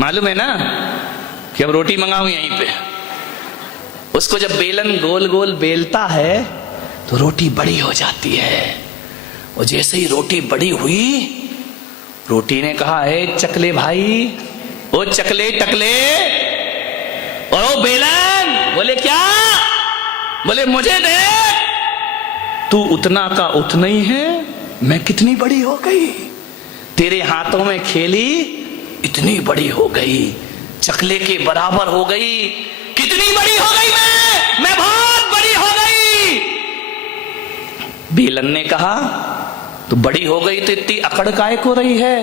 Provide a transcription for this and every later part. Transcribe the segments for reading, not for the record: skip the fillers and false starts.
मालूम है ना कि अब रोटी मंगाऊं यहीं पे। उसको जब बेलन गोल गोल बेलता है तो रोटी बड़ी हो जाती है। और जैसे ही रोटी बड़ी हुई, रोटी ने कहा, ए चकले भाई, ओ चकले टकले, और ओ बेलन, बोले क्या? बोले मुझे दे। तू उतना का उतना ही है, मैं कितनी बड़ी हो गई, तेरे हाथों में खेली इतनी बड़ी हो गई, चकले के बराबर हो गई। कितनी बड़ी हो गई मैं बहुत बड़ी हो गई। बेलन ने कहा, तो बड़ी हो गई तो इतनी अकड़ काहे को रही है,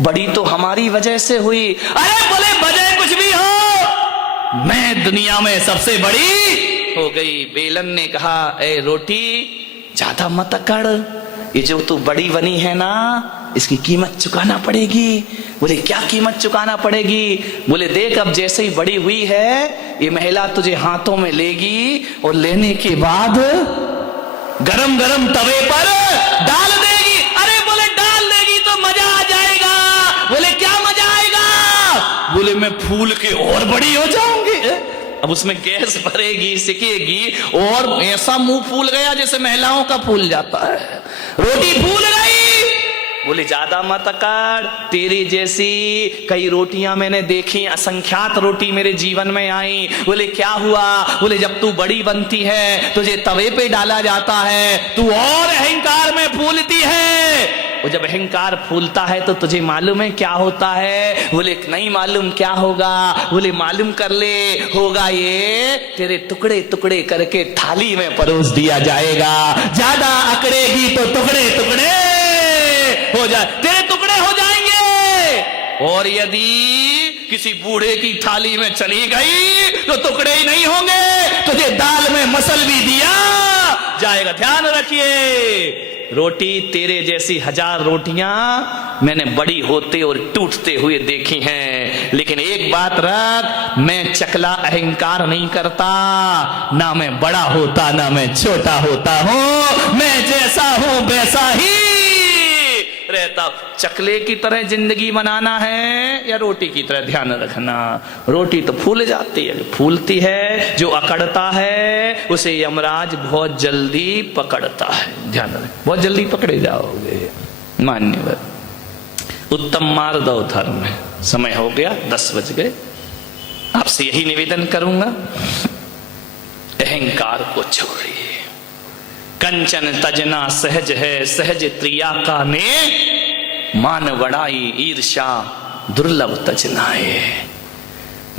बड़ी तो हमारी वजह से हुई। अरे बोले वजह कुछ भी हो, मैं दुनिया में सबसे बड़ी हो गई। बेलन ने कहा, ए रोटी ज्यादा मत अकड़, ये जो तू बड़ी बनी है ना, इसकी कीमत चुकाना पड़ेगी। बोले क्या कीमत चुकाना पड़ेगी? बोले देख, अब जैसे ही बड़ी हुई है, ये महिला तुझे हाथों में लेगी और लेने के बाद गरम गरम तवे पर डाल देगी। अरे बोले डाल देगी तो मजा आ जाएगा। बोले क्या मजा आएगा? बोले मैं फूल के और बड़ी हो जाऊंगी। अब उसमें गैस भरेगी, सिकेगी और ऐसा मुंह फूल गया जैसे महिलाओं का फूल जाता है। रोटी फूल गई। बोले ज्यादा मत अकड़, तेरी जैसी कई रोटियां मैंने देखी, असंख्यात रोटी मेरे जीवन में आई। बोले क्या हुआ? बोले जब तू बड़ी बनती है, तुझे तवे पे डाला जाता है, तू और अहंकार में फूलती है। और जब अहंकार फूलता है तो तुझे मालूम है क्या होता है? बोले नहीं मालूम, क्या होगा? बोले मालूम कर ले, होगा ये, तेरे टुकड़े टुकड़े करके थाली में परोस दिया जाएगा। ज्यादा अकड़ेगी तो टुकड़े टुकड़े हो जाए, तेरे टुकड़े हो जाएंगे। और यदि किसी बूढ़े की थाली में चली गई तो टुकड़े ही नहीं होंगे, तुझे दाल में मसल भी दिया जाएगा। ध्यान रखिए, रोटी तेरे जैसी 1000 रोटियां मैंने बड़ी होते और टूटते हुए देखी हैं, लेकिन एक बात रख, मैं चकला अहंकार नहीं करता, ना मैं बड़ा होता ना मैं छोटा होता हूं, मैं जैसा हूं वैसा ही रहता। चकले की तरह जिंदगी बनाना है या रोटी की तरह? ध्यान रखना, रोटी तो फूल जाती है, फूलती है। जो अकड़ता है उसे यमराज बहुत जल्दी पकड़ता है। ध्यान रख, बहुत जल्दी पकड़े जाओगे। मान्यवर, उत्तम मार्ग और धर्म है। समय हो गया, 10 बज गए। आपसे यही निवेदन करूंगा, अहंकार को छोड़िए। कंचन तजना सहज है, सहज त्रिया का ने, मान बड़ाई ईर्षा दुर्लभ तजनाए।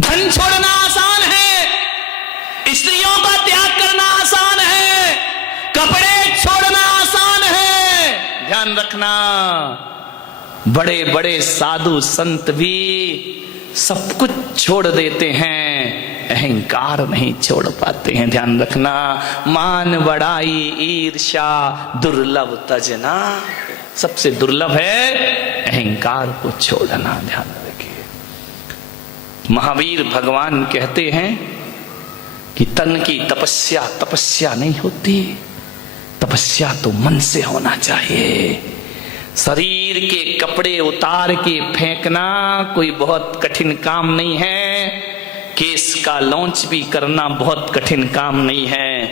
धन छोड़ना आसान है, स्त्रियों का त्याग करना आसान है, कपड़े छोड़ना आसान है। ध्यान रखना, बड़े बड़े साधु संत भी सब कुछ छोड़ देते हैं, अहंकार नहीं छोड़ पाते हैं। ध्यान रखना, मान बड़ाई ईर्षा दुर्लभ तजना, सबसे दुर्लभ है अहंकार को छोड़ना। ध्यान रखिए, महावीर भगवान कहते हैं कि तन की तपस्या तपस्या नहीं होती, तपस्या तो मन से होना चाहिए। शरीर के कपड़े उतार के फेंकना कोई बहुत कठिन काम नहीं है, केस का लॉन्च भी करना बहुत कठिन काम नहीं है,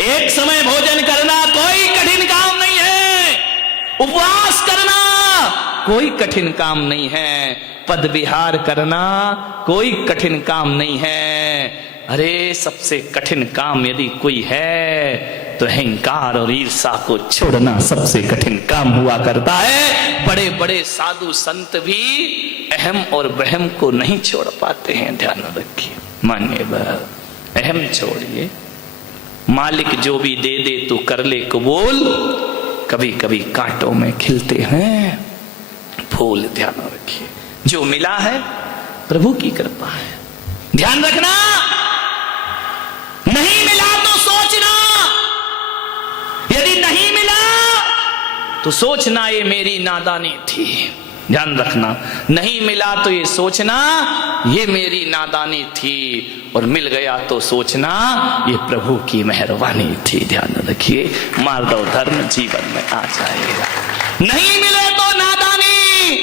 एक समय भोजन करना कोई कठिन काम नहीं है, उपवास करना कोई कठिन काम नहीं है, पद विहार करना कोई कठिन काम नहीं है। अरे सबसे कठिन काम यदि कोई है तो अहंकार और ईर्षा को छोड़ना सबसे कठिन काम हुआ करता है। बड़े बड़े साधु संत भी अहम और वहम को नहीं छोड़ पाते हैं। ध्यान रखिए, मान्यवर, अहम छोड़िए, मालिक जो भी दे दे तो कर ले कबूल, कभी कभी कांटों में खिलते हैं फूल। ध्यान रखिए, जो मिला है प्रभु की कृपा है। ध्यान रखना, नहीं मिला तो सोचना, यदि नहीं मिला तो सोचना ये मेरी नादानी थी। ध्यान रखना, नहीं मिला तो ये सोचना ये मेरी नादानी थी, और मिल गया तो सोचना ये प्रभु की मेहरबानी थी। ध्यान रखिए, मार्ग और धर्म जीवन में आ जाएगा। नहीं मिले तो नादानी,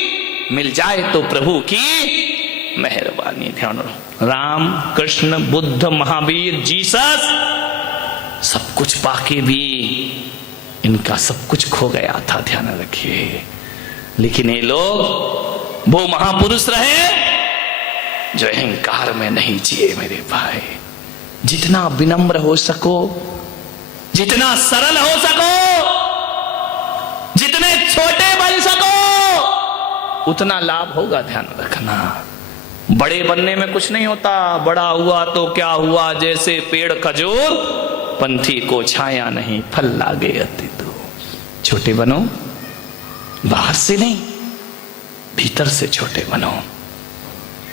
मिल जाए तो प्रभु की मेहरबानी। ध्यान रखो, राम कृष्ण बुद्ध महावीर जीसस सब कुछ पाके भी इनका सब कुछ खो गया था, ध्यान रखिए। लेकिन ये लोग वो महापुरुष रहे जो अहंकार में नहीं जिए मेरे भाई। जितना विनम्र हो सको, जितना सरल हो सको, जितने छोटे बन सको, उतना लाभ होगा, ध्यान रखना। बड़े बनने में कुछ नहीं होता, बड़ा हुआ तो क्या हुआ, जैसे पेड़ खजूर, पंथी को छाया नहीं, फल लागे अति तो। छोटे बनो, बाहर से नहीं, भीतर से छोटे बनो।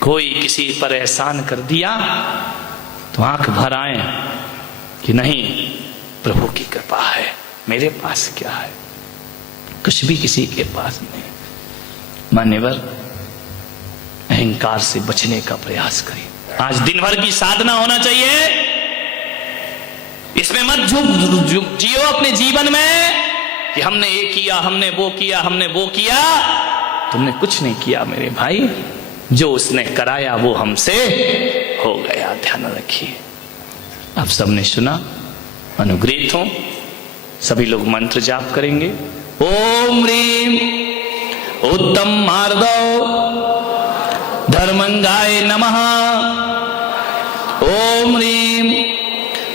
कोई किसी पर एहसान कर दिया तो आंख भर आए कि नहीं, प्रभु की कृपा है, मेरे पास क्या है, कुछ भी किसी के पास नहीं। मान्यवर, अहंकार से बचने का प्रयास करें। आज दिन भर की साधना होना चाहिए, इसमें मत जियो अपने जीवन में कि हमने ये किया, हमने वो किया, हमने वो किया। तुमने कुछ नहीं किया मेरे भाई, जो उसने कराया वो हमसे हो गया, ध्यान रखिए। आप सबने सुना, अनुग्रहित हो। सभी लोग मंत्र जाप करेंगे। ओम ह्रीं उत्तम मार्दव धर्मंगाय नमः। ओम ह्रीं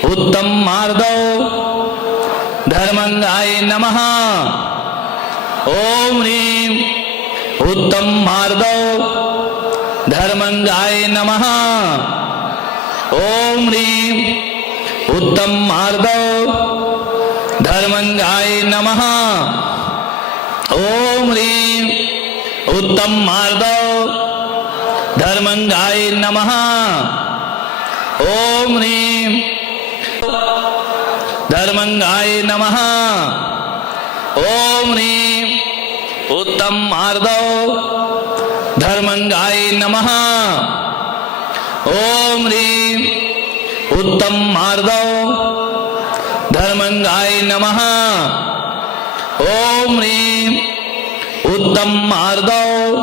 उत्तम मार्दव धर्मंगाय नमः। ओम ह्रीं उत्तम मार्दव धर्मंगाय नमः। ओम ह्रीं उत्तम मार्दव धर्मंगाय नमः। ओम ह्रीं उत्तम मार्दव धर्मंगाय नमः। ओम ह्रीं धर्मंगाय नमः। ओम ह्रीं उत्तम मार्दव धर्मंगाय नमः। ओम ह्रीं उत्तम मार्दव धर्मंगाय नमः। ओम ह्रीं उत्तम मार्दव